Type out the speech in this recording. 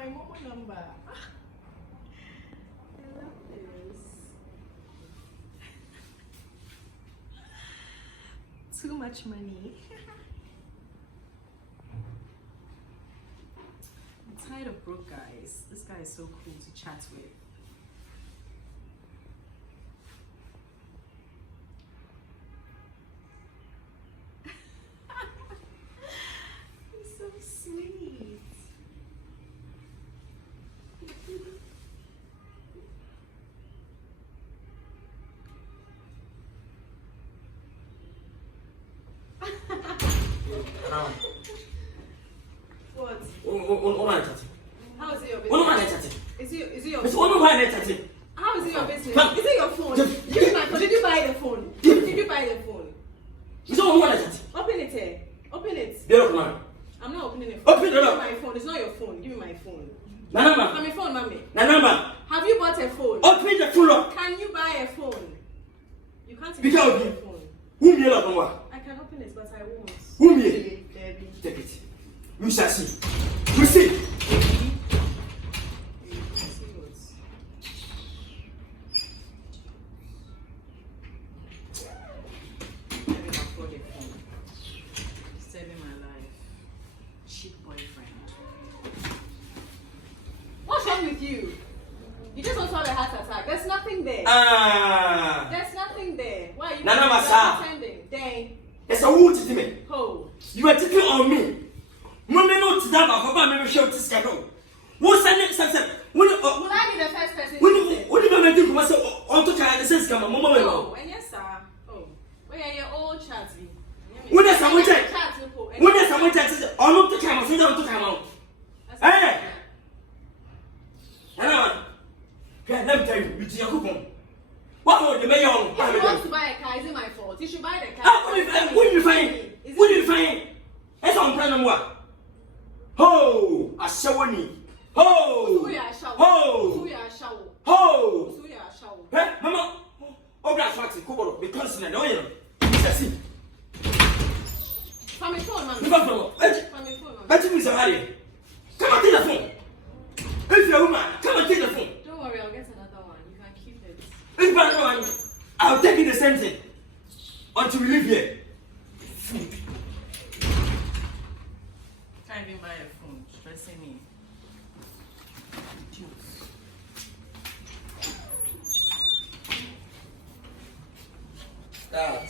my mobile number. I love this. Too much money. I'm tired of broke guys. This guy is so cool to chat with. He's so sweet. What? How is it your business? Is it your business? How is it your business? Is it your phone? Did you buy the phone? Did you buy the phone? Open it here. Open it. I'm not opening it. Open it Give me up. my phone. It's not your phone. Give me my phone. Nanamba. My phone, mommy. Nanamba. Have you bought a phone? Open the phone. Can you buy a phone? You can't Because even of buy you. a phone. Who me love no? I can open it, but I won't. Who me? Baby. Take it. We shall see. We see. See what? I will afford a phone. Saving my life. Cheap boyfriend. What's wrong with you? You just want to have a heart attack. There's nothing there. There's nothing there. Why are you Nana Masa. pretending? Dang. It's a wood to me. Oh. You are taking on me. Mommy, not to that, but show this schedule. What's the next step? Will I be the first person? What do you do? Must auto child says, come on, Mama. Oh, and yes, sir. Oh, where are your old chats? When there's someone check, When when there's someone check, all of the camera, so don't come out. Hey! Hello. Let me tell you, it's your coupon. What more the mayor? If you want to buy a car, is it my fault? You should buy the car. Ah, what you find? What do you find? That's on plan what? Ho! A shawani. Ho! Ho! Ho! Hey, Mama! Oh, that's what's the Kubolo, because in the oil. See. From my phone, man. From my phone, but you is a hurry. Come and take the phone. If you're a woman, come and take the phone. Don't worry, I'll get another one. You can keep it. If you're another one, I'll take it the same thing until we leave here. Can't even buy a phone. Stressing me. Start.